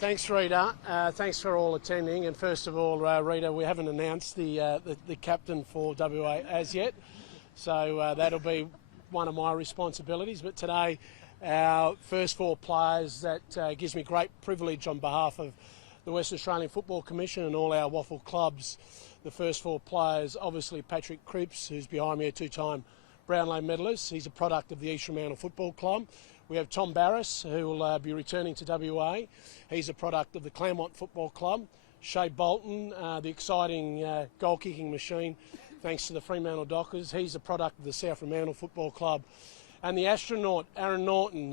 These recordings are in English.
Thanks, Rita. Thanks for all attending. And first of all, Rita, we haven't announced the captain for WA as yet, so that'll be one of my responsibilities. But today, our first four players, that gives me great privilege on behalf of the Western Australian Football Commission and all our Waffle clubs. The first four players, obviously Patrick Cripps, who's behind me, a two-time Brownlow medalist. He's a product of the East Fremantle Football Club. We have Tom Barris, who will be returning to WA. He's a product of the Claremont Football Club. Shea Bolton, the exciting goal-kicking machine, thanks to the Fremantle Dockers. He's a product of the South Fremantle Football Club. And the astronaut, Aaron Norton,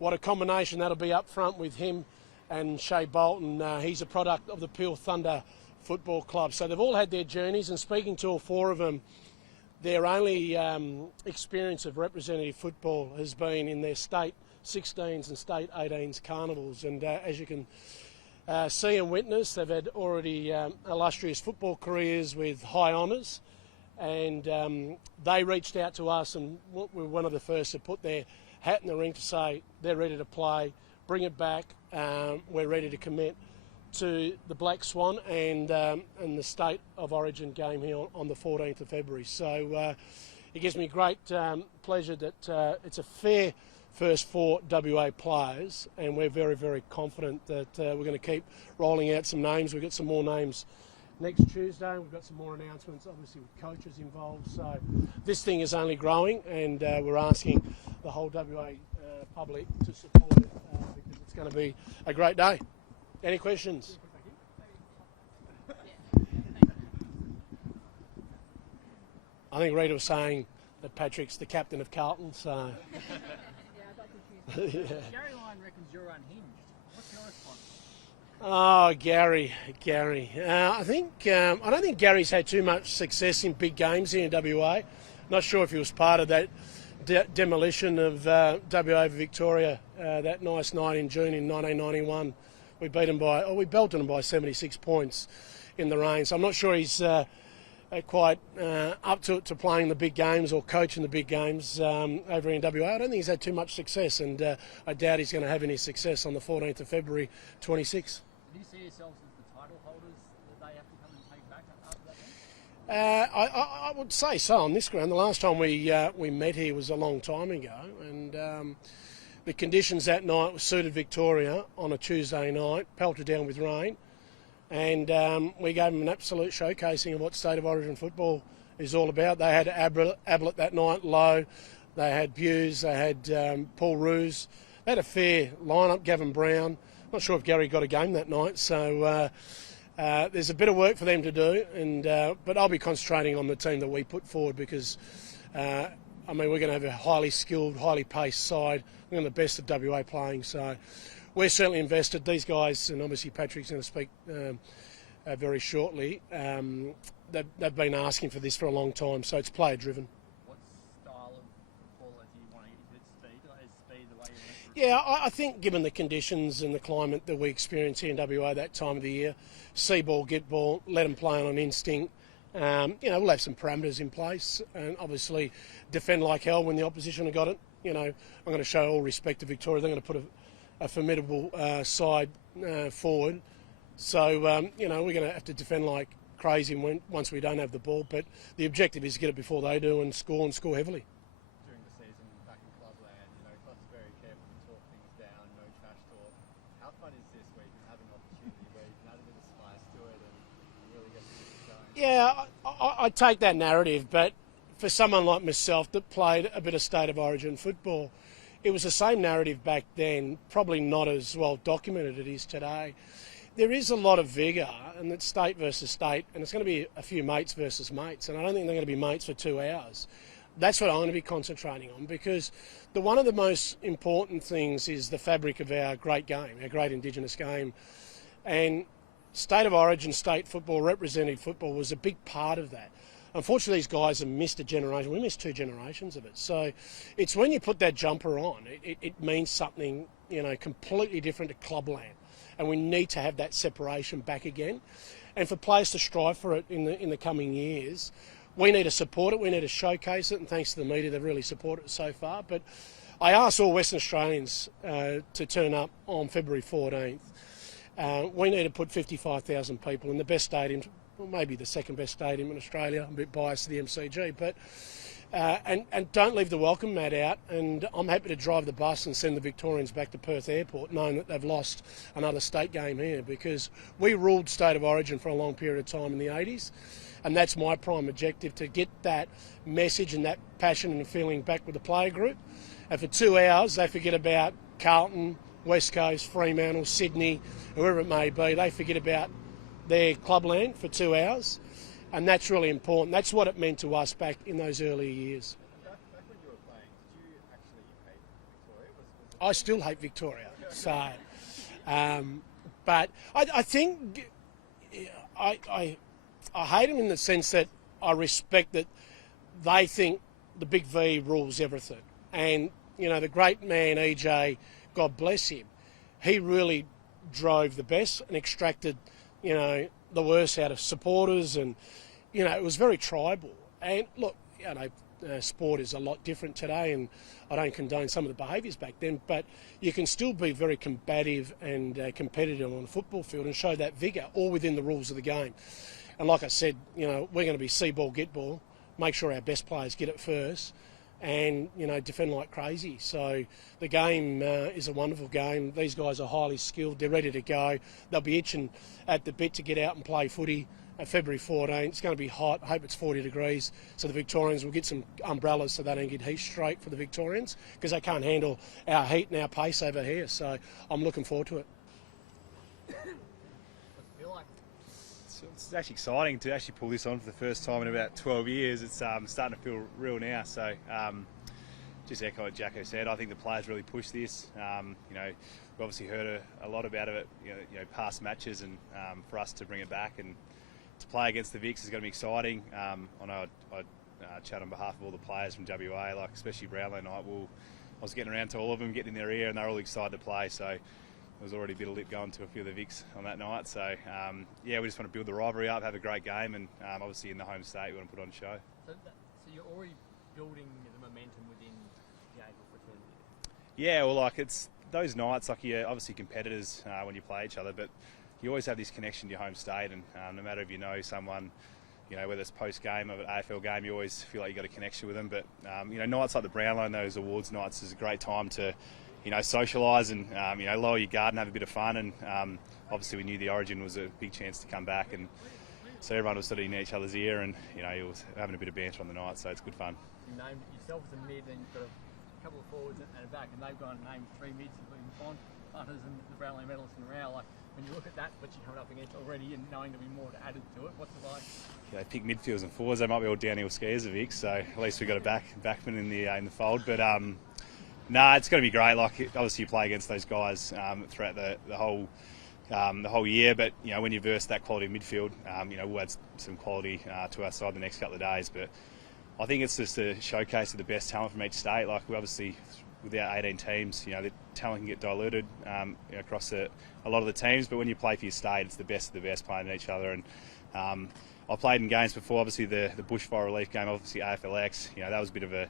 what a combination that'll be up front with him and Shea Bolton. He's a product of the Peel Thunder Football Club. So they've all had their journeys, and speaking to all four of them, their only experience of representative football has been in their state 16s and state 18s carnivals. And as you can see and witness, they've had already illustrious football careers with high honours. And they reached out to us, and we were one of the first to put their hat in the ring to say they're ready to play, bring it back, we're ready to commit to the Black Swan and the State of Origin game here on the 14th of February. So it gives me great pleasure that it's a fair first four WA players, and we're very, very confident that we're going to keep rolling out some names. We've got some more names next Tuesday. We've got some more announcements, obviously, with coaches involved. So this thing is only growing, and we're asking the whole WA public to support it because it's going to be a great day. Any questions? I think Rita was saying that Patrick's the captain of Carlton, so... Yeah, I got confused. Yeah. Gary Lyon reckons you're unhinged. What's your response? Oh, Gary. I don't think Gary's had too much success in big games here in WA. Not sure if he was part of that demolition of WA over Victoria that nice night in June in 1991. We belted them by 76 points in the rain. So I'm not sure he's quite up to playing the big games or coaching the big games over in WA. I don't think he's had too much success, and I doubt he's going to have any success on the 14th of February 26. Do you see yourselves as the title holders that they have to come and take back after that game? I would say so on this ground. The last time we met here was a long time ago, and the conditions that night suited Victoria on a Tuesday night, pelted down with rain, and we gave them an absolute showcasing of what State of Origin football is all about. They had Ablett that night, Lowe, they had Buse, they had Paul Roos. They had a fair lineup, Gavin Brown. Not sure if Gary got a game that night, so there's a bit of work for them to do, but I'll be concentrating on the team that we put forward because, we're going to have a highly skilled, highly paced side. We're the best of WA playing, so we're certainly invested. These guys, and obviously Patrick's going to speak very shortly, they've been asking for this for a long time, so it's player driven. What style of football do you want? Is it speed? Is speed the way you want it? Yeah, I think given the conditions and the climate that we experience here in WA that time of the year, see ball, get ball, let them play on instinct. We'll have some parameters in place and obviously defend like hell when the opposition have got it. I'm going to show all respect to Victoria. They're going to put a formidable side forward. So, we're going to have to defend like crazy once we don't have the ball. But the objective is to get it before they do and score heavily. During the season back in clubland, club's very careful to talk things down, no trash talk. How fun is this where you can have an opportunity where you can add a bit of spice to it and really get things going? Yeah, I take that narrative, but for someone like myself that played a bit of State of Origin football, it was the same narrative back then, probably not as well documented as it is today. There is a lot of vigour, and it's state versus state, and it's going to be a few mates versus mates, and I don't think they're going to be mates for 2 hours. That's what I'm going to be concentrating on, because one of the most important things is the fabric of our great game, our great Indigenous game, and State of Origin, state football, representative football was a big part of that. Unfortunately, these guys have missed a generation. We missed 2 generations of it. So it's when you put that jumper on, it means something, completely different to clubland. And we need to have that separation back again. And for players to strive for it in the coming years, we need to support it. We need to showcase it. And thanks to the media, they've really supported it so far. But I asked all Western Australians to turn up on February 14th. We need to put 55,000 people in the best stadium, well, maybe the second best stadium in Australia. I'm a bit biased to the MCG, but and don't leave the welcome mat out. And I'm happy to drive the bus and send the Victorians back to Perth Airport, knowing that they've lost another state game here, because we ruled State of Origin for a long period of time in the 80s, and that's my prime objective, to get that message and that passion and feeling back with the player group. And for 2 hours, they forget about Carlton, West Coast, Fremantle, Sydney, whoever it may be. They forget about their clubland for 2 hours, and that's really important. That's what it meant to us back in those earlier years. Back when you were playing, did you actually hate Victoria? I still hate Victoria. So, but I think I hate them in the sense that I respect that they think the big V rules everything. And, you know, the great man EJ, God bless him, he really drove the best and extracted, you know, the worst out of supporters, and, you know, it was very tribal. And look, you know, sport is a lot different today, and I don't condone some of the behaviours back then, but you can still be very combative and competitive on a football field and show that vigour, all within the rules of the game. And like I said, you know, we're going to be see ball, get ball, make sure our best players get it first, and, you know, defend like crazy. So the game is a wonderful game. These guys are highly skilled. They're ready to go. They'll be itching at the bit to get out and play footy at February 14. It's going to be hot. I hope it's 40 degrees. So the Victorians will get some umbrellas so they don't get heat stroke for the Victorians, because they can't handle our heat and our pace over here. So I'm looking forward to it. It's actually exciting to actually pull this on for the first time in about 12 years. It's starting to feel real now. So just echo what Jacko said. I think the players really pushed this. You know, we've obviously heard a lot about it, you know, past matches, and for us to bring it back and to play against the Vics is going to be exciting. I know I chat on behalf of all the players from WA, like especially Brownlow night. I was getting around to all of them, getting in their ear, and they're all excited to play. So there was already a bit of lip going to a few of the Vics on that night. So, yeah, we just want to build the rivalry up, have a great game, and obviously in the home state we want to put on a show. So you're already building the momentum within the AFL fraternity? Yeah, well, like, it's those nights, like, you're obviously competitors when you play each other, but you always have this connection to your home state, and no matter if you know someone, you know, whether it's post-game of an AFL game, you always feel like you've got a connection with them. But, you know, nights like the Brownlow and those awards nights is a great time to, you know, socialise and, you know, lower your guard and have a bit of fun. And obviously we knew the Origin was a big chance to come back, and so everyone was sort of in each other's ear, and, you know, you was having a bit of banter on the night, so it's good fun. You named yourself as a mid, and you've got a couple of forwards and a back, and they've gone and named 3 mids, including Bond, Butters and the Brownlow medalist in Rao. Like, when you look at that, what you're coming up against already, and knowing there'll be more added to it, what's it like? Yeah, they pick midfields and forwards. They might be all downhill skiers, the Vics, so at least we've got a backman in the fold. But nah, it's going to be great. Like, obviously you play against those guys throughout the whole year, but, you know, when you verse that quality of midfield, you know, we'll add some quality to our side the next couple of days. But I think it's just a showcase of the best talent from each state. Like, we obviously, with our 18 teams, you know, the talent can get diluted you know, across a lot of the teams, but when you play for your state, it's the best of the best playing each other. And I played in games before, obviously the bushfire relief game, obviously AFLX, you know, that was a bit of a, I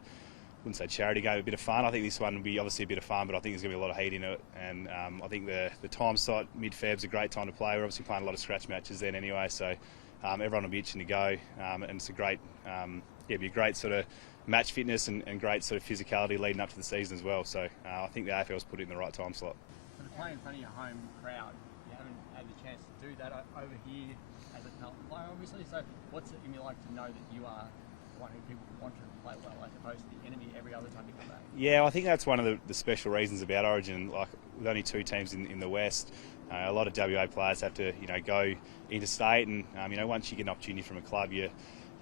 wouldn't say charity game, a bit of fun. I think this one will be obviously a bit of fun, but I think there's going to be a lot of heat in it. And I think the time slot, mid-Feb's a great time to play. We're obviously playing a lot of scratch matches then anyway, so everyone will be itching to go. And it's a great, yeah, it'll be a great sort of match fitness and great sort of physicality leading up to the season as well. So I think the AFL's put it in the right time slot. So to play in front of your home crowd, you haven't had the chance to do that over here as a talent player, obviously. So what's it in you like to know that you are one who people want to play well, as opposed to the enemy every other time you come back? Yeah, I think that's one of the special reasons about Origin. Like, with only 2 teams in the West, a lot of WA players have to, you know, go interstate, and you know, once you get an opportunity from a club, you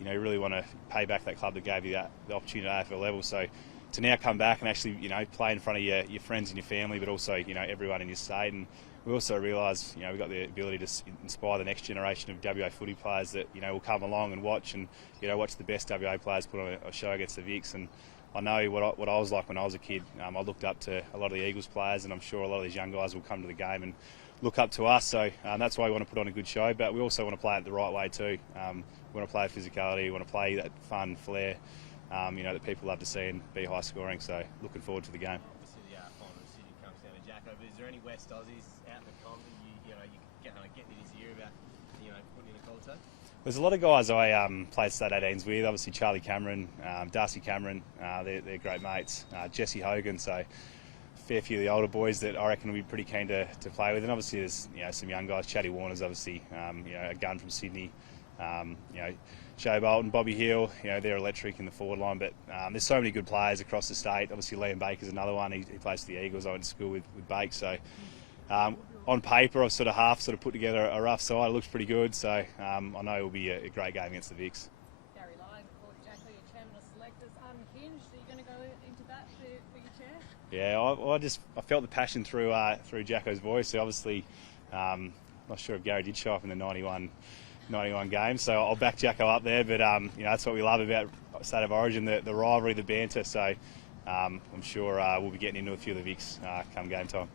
really want to pay back that club that gave you the opportunity at AFL level. So to now come back and actually, you know, play in front of your friends and your family, but also, you know, everyone in your state. And we also realise, you know, we've got the ability to inspire the next generation of WA footy players that, you know, will come along and watch the best WA players put on a show against the Vics. And I know what I was like when I was a kid. I looked up to a lot of the Eagles players, and I'm sure a lot of these young guys will come to the game and look up to us. So that's why we want to put on a good show, but we also want to play it the right way too. We want to play physicality, we want to play that fun, flair, that people love to see and be high scoring. So looking forward to the game. Obviously, the final decision comes down to Jacko. But is there any West Aussies out in the comp that you kind of getting in his ear about putting in a call to? There's a lot of guys I played State 18s with. Obviously Charlie Cameron, Darcy Cameron, they're great mates. Jesse Hogan, so a fair few of the older boys that I reckon will be pretty keen to play with. And obviously there's some young guys. Chatty Warner's obviously a gun from Sydney. Joe Bolton, Bobby Hill, they're electric in the forward line. But there's so many good players across the state. Obviously Liam Baker's another one. He plays for the Eagles. I went to school with Bake. So on paper, I've half put together a rough side. It looks pretty good. So I know it will be a great game against the Vicks. Gary Lyons, of course, Jacko, your chairman of selectors, unhinged. Are you going to go into that for your chair? Yeah, I felt the passion through Jacko's voice. So obviously, not sure if Gary did show up in the 91 game, so I'll back Jacko up there. But that's what we love about State of Origin, the rivalry, the banter. So I'm sure we'll be getting into a few of the Vicks come game time.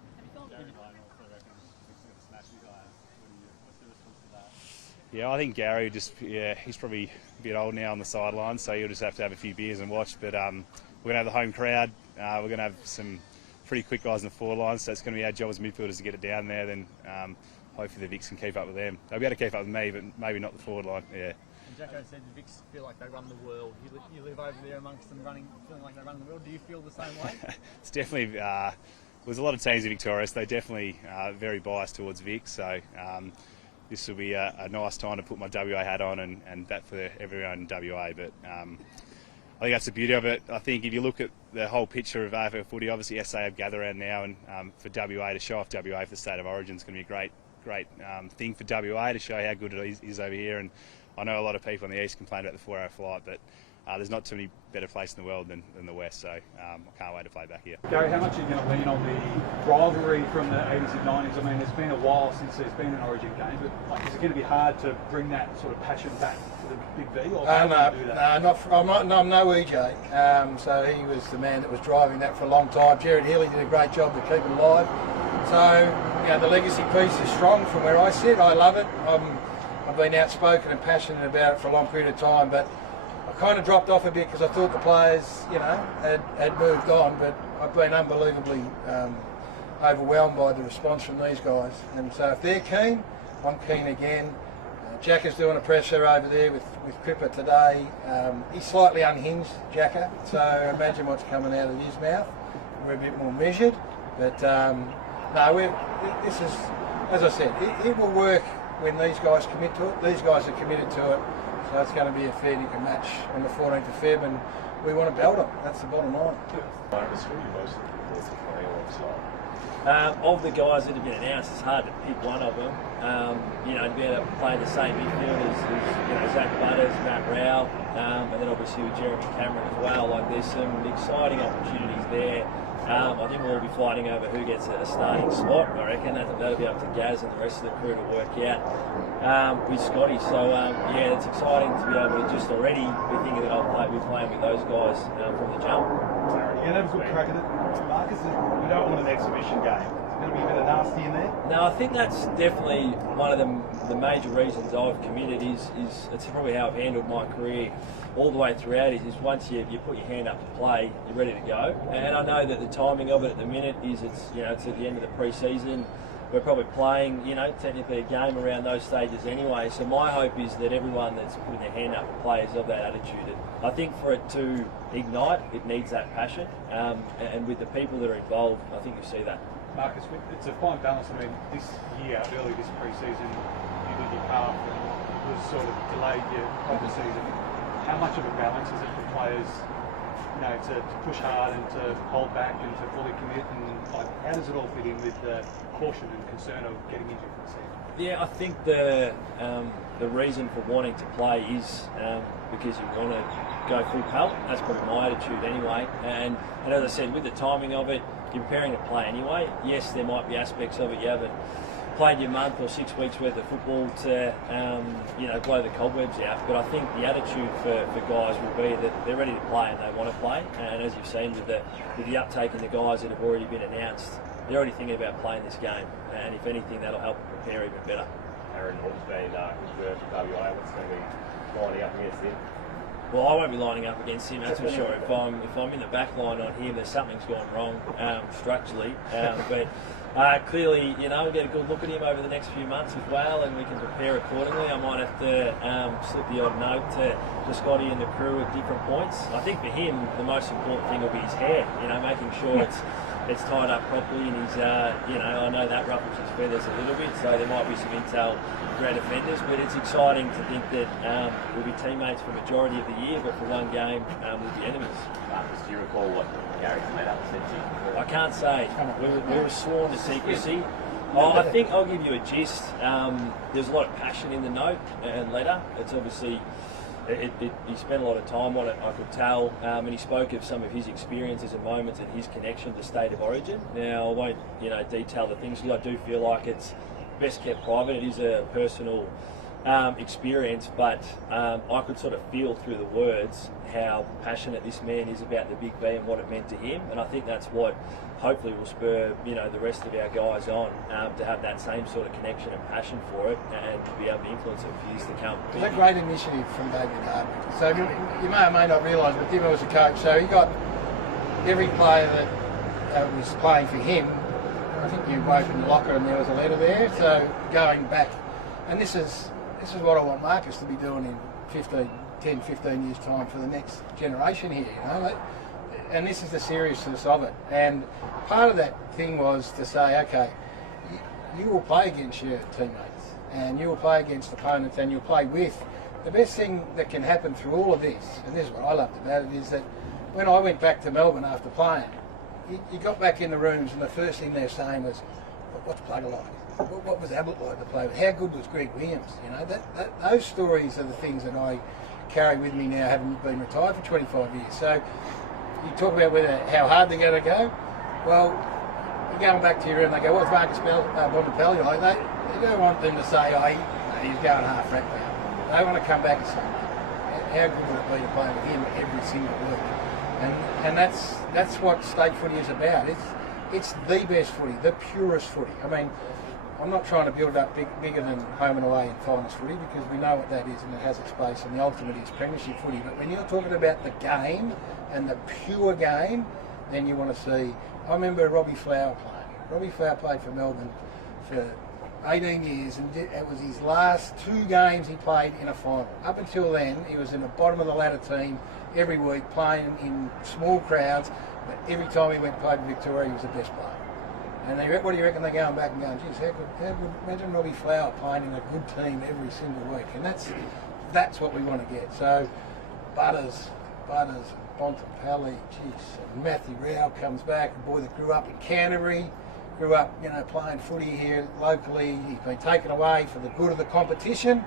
Yeah, I think Gary he's probably a bit old now on the sidelines, so he'll just have to have a few beers and watch. But we're going to have the home crowd. We're going to have some pretty quick guys in the forward line, so it's going to be our job as midfielders to get it down there. Then hopefully the Vicks can keep up with them. They'll be able to keep up with me, but maybe not the forward line. Yeah. And Jacko said the Vicks feel like they run the world. You live over there amongst them, feeling like they run the world. Do you feel the same way? It's definitely. There's a lot of teams in Victoria, so they definitely very biased towards Vicks. So this will be a nice time to put my WA hat on and bat for everyone in WA. But I think that's the beauty of it. I think if you look at the whole picture of AFL footy, obviously SA have gathered around now, and for WA to show off WA for the State of Origin is going to be a great thing for WA to show how good it is over here. And I know a lot of people in the East complain about the 4-hour flight, but there's not too many better places in the world than the West, so I can't wait to play back here. Gary, how much are you going to lean on the rivalry from the 80s and 90s? I mean, it's been a while since there's been an Origin game, but is it going to be hard to bring that sort of passion back to the Big V? Or I'm no EJ. So he was the man that was driving that for a long time. Jared Healy did a great job to keep it alive. So, the legacy piece is strong from where I sit. I love it. I've been outspoken and passionate about it for a long period of time, but I kind of dropped off a bit because I thought the players, had moved on, but I've been unbelievably overwhelmed by the response from these guys. And so if they're keen, I'm keen again. Jack is doing a presser over there with Cripper today. He's slightly unhinged, Jacko, so imagine what's coming out of his mouth. We're a bit more measured, but this is, as I said, it will work when these guys commit to it. These guys are committed to it. So it's going to be a fair dinkum match on the 14th of Feb, and we want to belt them. That's the bottom line. Of the guys that have been announced, it's hard to pick one of them. To be able to play the same midfield as Zach Butters, Matt Rao, and then obviously with Jeremy Cameron as well. There's some exciting opportunities there. I think we'll all be fighting over who gets a starting spot. I reckon that'll be up to Gaz and the rest of the crew to work out with Scotty. So it's exciting to be able to just already be thinking that I'll be playing with those guys from the jump. You're going to have a good crack at it, Marcus. We don't want an exhibition game. It's going to be a bit of nasty in there. No, I think that's definitely one of the major reasons I've committed is it's probably how I've handled my career all the way throughout is once you put your hand up to play, you're ready to go. And I know that the timing of it at the minute is it's at the end of the pre-season. We're probably playing, technically a game around those stages anyway. So my hope is that everyone that's putting their hand up to play is of that attitude. And I think for it to ignite, it needs that passion. And with the people that are involved, I think you see that. Marcus, it's a fine balance. I mean, this year, early this pre-season, you did your calf and was sort of delayed your over season. How much of a balance is it for players, to push hard and to hold back and to fully commit? And how does it all fit in with the caution and concern of getting injured for the season? Yeah, I think the reason for wanting to play is because you want to go full pelt. That's probably my attitude anyway. And as I said, with the timing of it, you're preparing to play anyway. Yes, there might be aspects of it you haven't played your month or 6 weeks worth of football to blow the cobwebs out, but I think the attitude for guys will be that they're ready to play and they want to play. And as you've seen with the uptake in the guys that have already been announced, they're already thinking about playing this game, and if anything that'll help them prepare even better. Aaron Hall's been good for WA. What's going to be lining up against him? Well, I won't be lining up against him, that's for sure. If I'm in the back line on him, there's something's gone wrong structurally. But clearly, you know, we'll get a good look at him over the next few months as well, and we can prepare accordingly. I might have to slip the odd note to Scotty and the crew at different points. I think for him, the most important thing will be his hair. You know, making sure it's tied up properly, and he's, you know, I know that ruffles his feathers a little bit, so there might be some intel great offenders, but it's exciting to think that we'll be teammates for the majority of the year, but for one game we'll be enemies. Marcus, do you recall what Gary Cletup said to you? I can't say. We were sworn to secrecy. I think I'll give you a gist. There's a lot of passion in the note and letter. It's obviously, he spent a lot of time on it, I could tell, and he spoke of some of his experiences and moments and his connection to State of Origin. Now, I won't, you know, detail the things, because I do feel like it's best kept private. It is a personal experience, but I could sort of feel through the words how passionate this man is about the Big B and what it meant to him, and I think that's what hopefully will spur, you know, the rest of our guys on to have that same sort of connection and passion for it, and to be able to influence it for years to come. It's a great initiative from David Hardwick. So you may or may not realise, but Dimmo was a coach, so he got every player that was playing for him. I think you opened the locker and there was a letter there. So going back, and this is what I want Marcus to be doing in 10, 15 years time for the next generation here, you know. And this is the seriousness of it. And part of that thing was to say, okay, you will play against your teammates, and you will play against opponents, and you'll play with. The best thing that can happen through all of this, and this is what I loved about it, is that when I went back to Melbourne after playing, you got back in the rooms, and the first thing they're saying was, what's Plugger like? What was Ablett like to play with? How good was Greg Williams? You know, those stories are the things that I carry with me now, having been retired for 25 years. So you talk about how hard they're going to go. Well, you're going back to your room, they go, what's Marcus Bontempelli like? They don't want them to say, he's going half rack now. They want to come back and say, how good would it be to play with him every single week? And that's what state footy is about. It's the best footy, the purest footy. I mean, I'm not trying to build it up bigger than home and away and finals footy, because we know what that is and it has its place, and the ultimate is premiership footy. But when you're talking about the game and the pure game, then you want to see. I remember Robbie Flower playing. Robbie Flower played for Melbourne for 18 years, and it was his last 2 games he played in a final. Up until then, he was in the bottom of the ladder team every week, playing in small crowds, but every time he went and played in Victoria, he was the best player. And what do you reckon they're going back and going, geez, how good, imagine Robbie Flower playing in a good team every single week. And that's what we want to get. So Butters, Bontempelli, geez, and Matthew Rao comes back, a boy that grew up in Canterbury, grew up, you know, playing footy here locally. He's been taken away for the good of the competition,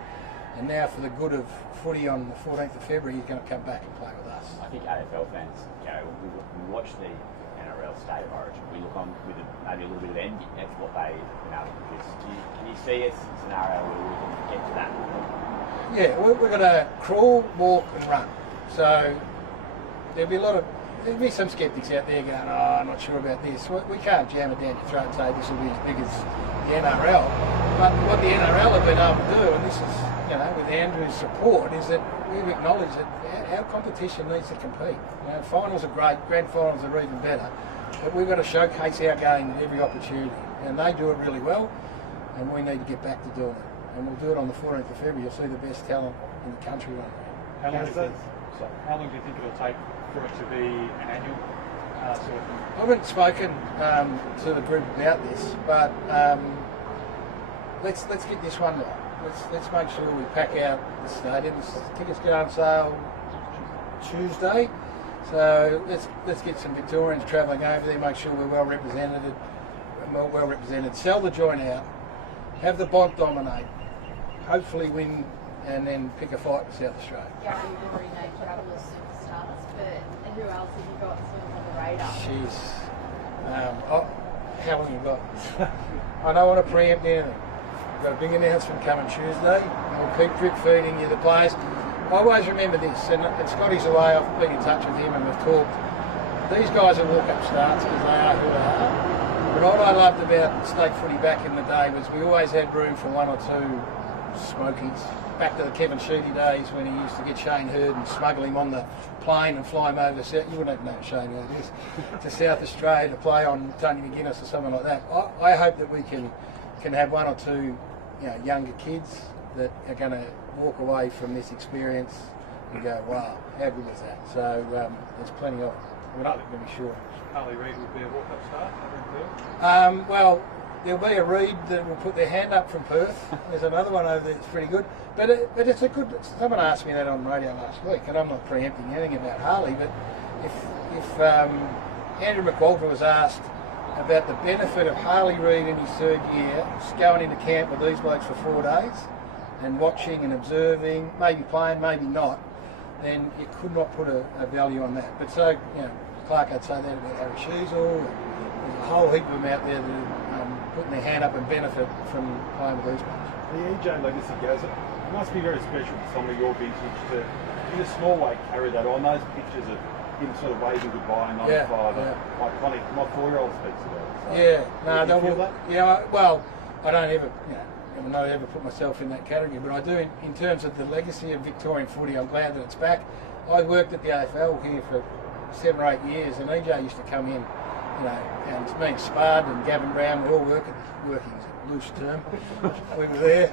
and now for the good of footy on the 14th of February, he's going to come back and play with us. I think AFL fans, Gary, we watch the NRL State of Origin. We look on with maybe a little bit of envy at what they've been able to produce. Can you see a scenario where we can get to that? Yeah, we're going to crawl, walk and run. So there'll be some sceptics out there going, I'm not sure about this. We can't jam it down your throat and say this will be as big as the NRL. But what the NRL have been able to do, and this is, you know, with Andrew's support, is that we've acknowledged that our competition needs to compete. You know, finals are great, grand finals are even better, but we've got to showcase our game at every opportunity, and they do it really well, and we need to get back to doing it. And we'll do it on the 14th of February. You'll see the best talent in the country run around. How long do you think it'll take for it to be an annual sort of thing? I haven't spoken to the group about this, but let's get this one right. Let's make sure we pack out the stadium. Tickets go on sale Tuesday, so let's get some Victorians travelling over there. Make sure we're well represented. Sell the joint out. Have the Bont dominate. Hopefully win, and then pick a fight with South Australia. Gary, you've already named a couple of superstars, but who else have you got sort of on the radar? Jeez. How long have you got? I don't want to preempt anything. We've got a big announcement coming Tuesday. We'll keep drip feeding you the players. I always remember this, and Scotty's away, I've been in touch with him and we've talked. These guys are walk-up starts because they are who they are. But what I loved about state footy back in the day was we always had room for 1 or 2 smoking. Back to the Kevin Sheedy days when he used to get Shane Hurd and smuggle him on the plane and fly him over to you wouldn't even know who Shane Hurd is, to South Australia to play on Tony McGuinness or something like that. I hope that we can have one or two younger kids that are going to walk away from this experience and go, wow, how good was that? So there's plenty of it. We're not going to be short. Harley Reid would be a walk-up start over in Perth. Well, there'll be a Reid that will put their hand up from Perth. There's another one over there that's pretty good. But it's a good. Someone asked me that on radio last week, and I'm not preempting anything about Harley. But if Andrew McWalter was asked about the benefit of Harley Reid in his third year, going into camp with these blokes for 4 days and watching and observing, maybe playing, maybe not, then you could not put a value on that. But so, Clark, I'd say that about Harry Sheasel. There's a whole heap of them out there that are putting their hand up and benefit from playing with these blokes. The EJ legacy goes. It must be very special for some of your vintage to, in a small way, carry that on. Those pictures of him sort of waving goodbye in '95, iconic. My 4-year-old speaks about it. So, do you feel that? Yeah. Well, I don't ever put myself in that category, but I do in terms of the legacy of Victorian footy. I'm glad that it's back. I worked at the AFL here for 7 or 8 years, and EJ used to come in, and me and Spud and Gavin Brown were all working is a loose term. We were there,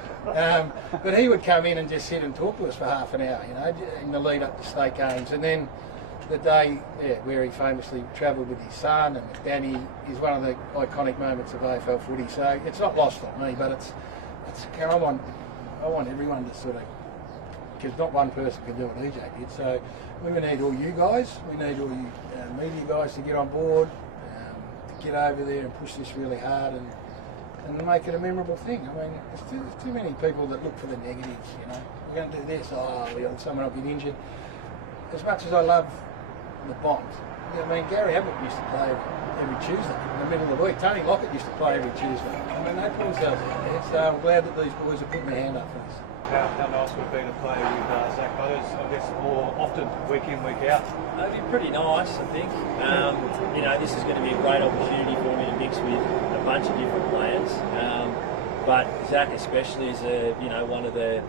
but he would come in and just sit and talk to us for half an hour, in the lead up to state games, and then the day where he famously travelled with his son and with Danny is one of the iconic moments of AFL footy. So it's not lost on me, but it's I want everyone to sort of, because not one person can do what EJ did. So we need all you guys, we need all you media guys to get on board, to get over there and push this really hard and make it a memorable thing. I mean, there's too many people that look for the negatives. We're going to do this. Someone will get injured. As much as I love the Bond, Gary Ablett used to play every Tuesday in the middle of the week. Tony Lockett used to play every Tuesday. They put themselves out there. So I'm glad that these boys are putting their hand up for us. How nice would it be to play with Zach Butters, I guess, more often, week in, week out? It'd be pretty nice, I think. This is going to be a great opportunity for me to mix with a bunch of different players. But Zach especially is one of the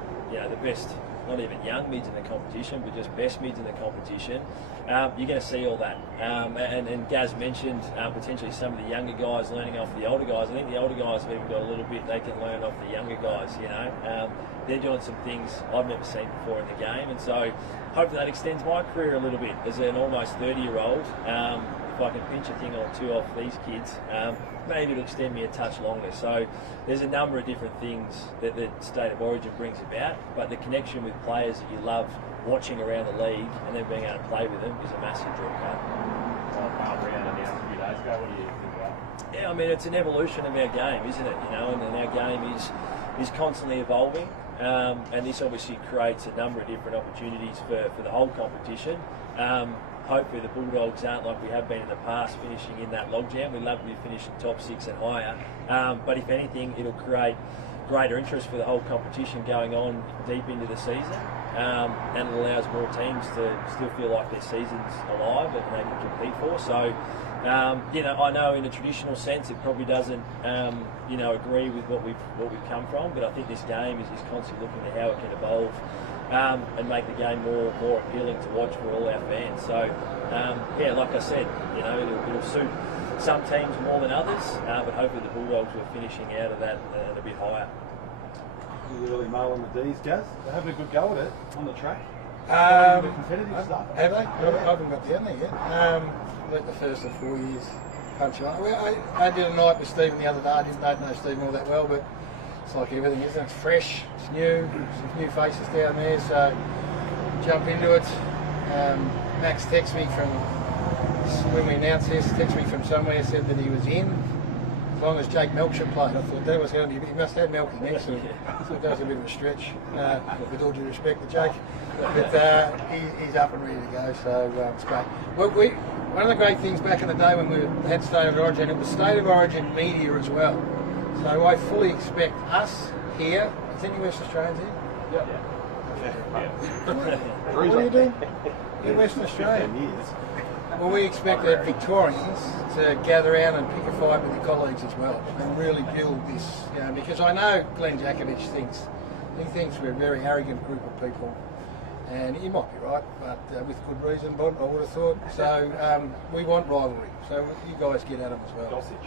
best, not even young mids in the competition, but just best mids in the competition. You're going to see all that. And Gaz mentioned potentially some of the younger guys learning off the older guys. I think the older guys have even got a little bit they can learn off the younger guys, They're doing some things I've never seen before in the game, and so hopefully that extends my career a little bit as an almost 30-year-old. If I can pinch a thing or two off these kids, maybe it'll extend me a touch longer. So there's a number of different things that the State of Origin brings about, but the connection with players that you love watching around the league and then being able to play with them is a massive draw card. Brown announced a few days ago. What do you think about that? Yeah, it's an evolution of our game, isn't it? And our game is constantly evolving. And this obviously creates a number of different opportunities for the whole competition. Hopefully the Bulldogs aren't like we have been in the past, finishing in that logjam. We love to be finishing top 6 and higher. But if anything, it'll create greater interest for the whole competition going on deep into the season. And it allows more teams to still feel like their season's alive and they can compete for. So, I know in a traditional sense it probably doesn't, agree with what we've come from. But I think this game is constantly looking at how it can evolve and make the game more appealing to watch for all our fans. So, like I said, it'll suit some teams more than others. But hopefully the Bulldogs were finishing out of that a bit higher. The early mail on the D's, Gaz. They're having a good go at it on the track. The competitive stuff. Have they? I haven't got down there yet. Let the first of 4 years punch on. I did a night with Stephen the other day. I didn't know Stephen all that well, but it's like everything, isn't it? It's fresh, it's new, some new faces down there, so jump into it. Max texted me from, when we announced this, texted me from somewhere, said that he was in. As long as Jake Melksham played, I thought that was going to be. He must have Melky next to him, so that was a bit of a stretch. With all due respect to Jake, but he's up and ready to go, so it's great. One of the great things back in the day when we had State of Origin, it was State of Origin media as well. So I fully expect us here. Is any West Australians here? Yeah. What are you doing? You're Western Australian. Well, we expect the Victorians to gather around and pick a fight with your colleagues as well and really build this, because I know Glenn Jakovich thinks He thinks we're a very arrogant group of people, and he might be right, but with good reason, Bod, I would have thought. So we want rivalry, so you guys get at them as well. Gossage.